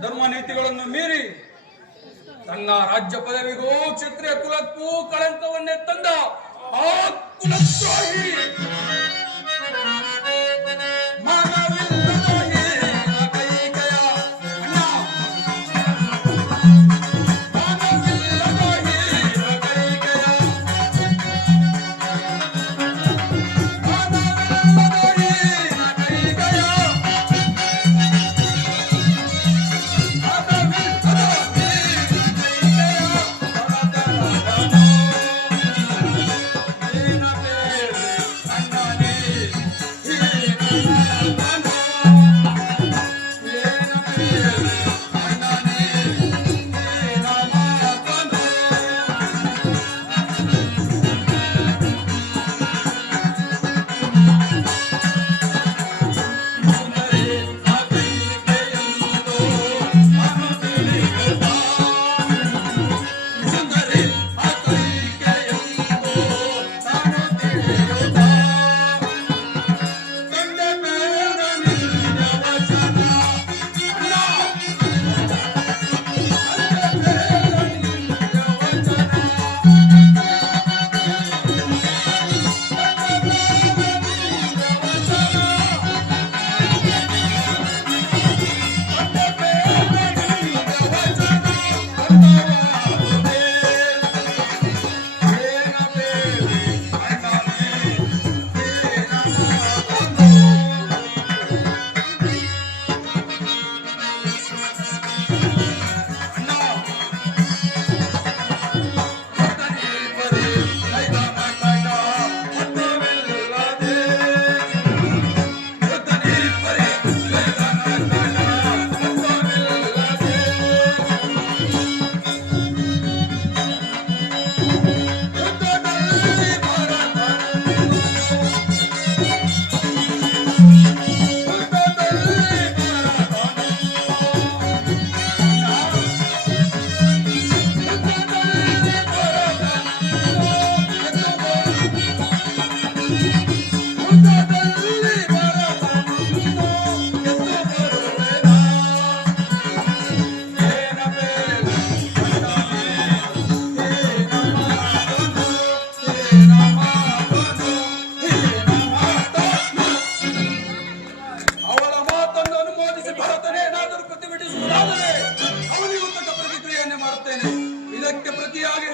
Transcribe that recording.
ಧರ್ಮ ನೀತಿಗಳನ್ನು ಮೀರಿ ತನ್ನ ರಾಜ್ಯ ಪದವಿಗೂ ಕ್ಷತ್ರಿಯ ಕುಲಕ್ಕೂ ಕಳಂಕವನ್ನೇ ತಂದ ಆ ಕುಲದ್ರೋಹಿ ಅವನಿಗೆ ಪ್ರತಿಕ್ರಿಯೆಯನ್ನೇ ಮಾಡುತ್ತೇನೆ. ಇದಕ್ಕೆ ಪ್ರತಿಯಾಗಿ